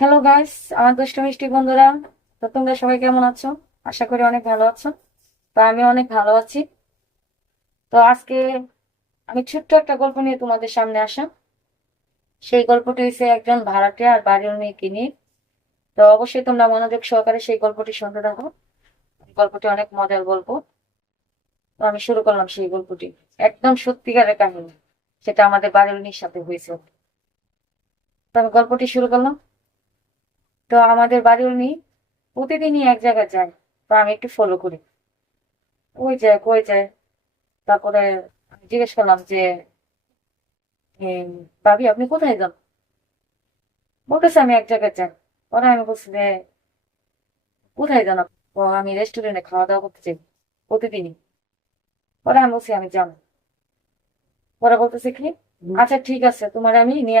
Hello guys, আমার দুষ্ট মিষ্টি বন্ধুরা। তো তোমরা সবাই কেমন আছো? আশা করি অনেক ভালো আছো। তো আমি অনেক ভালো আছি। তো আজকে আমি ছোট্ট একটা গল্প নিয়ে তোমাদের সামনে আসা। সেই গল্পটি হচ্ছে একজন ভাড়াটিয়া আর বাড়ির মেয়েকে নিয়ে। তো অবশ্যই তোমরা মনোযোগ সহকারে সেই গল্পটি শুনতে থাকো। গল্পটি অনেক মজার গল্প। তো আমি শুরু করলাম সেই গল্পটি। একদম সত্যিকারের কাহিনী, সেটা আমাদের বাড়ির মেয়ের সাথে হয়েছে। তো আমি গল্পটি শুরু করলাম। তো আমাদের বাড়ির মেয়ে প্রতিদিনই এক জায়গায় যায়। তো আমি একটু ফলো করি। ওই যায় কই যায়। তারপরে আমি জিজ্ঞেস করলাম যে ভাবি আপনি কোথায় যান? বলতেছে আমি এক জায়গায় যাই। পরে আমি বলছি যে কোথায় যান আপনি? ও, আমি রেস্টুরেন্টে খাওয়া দাওয়া করতে চাই প্রতিদিনই। পরে আমি বলছি আমি যান। পরে বলতেছে কি, আচ্ছা ঠিক আছে, তোমার আমি নিয়ে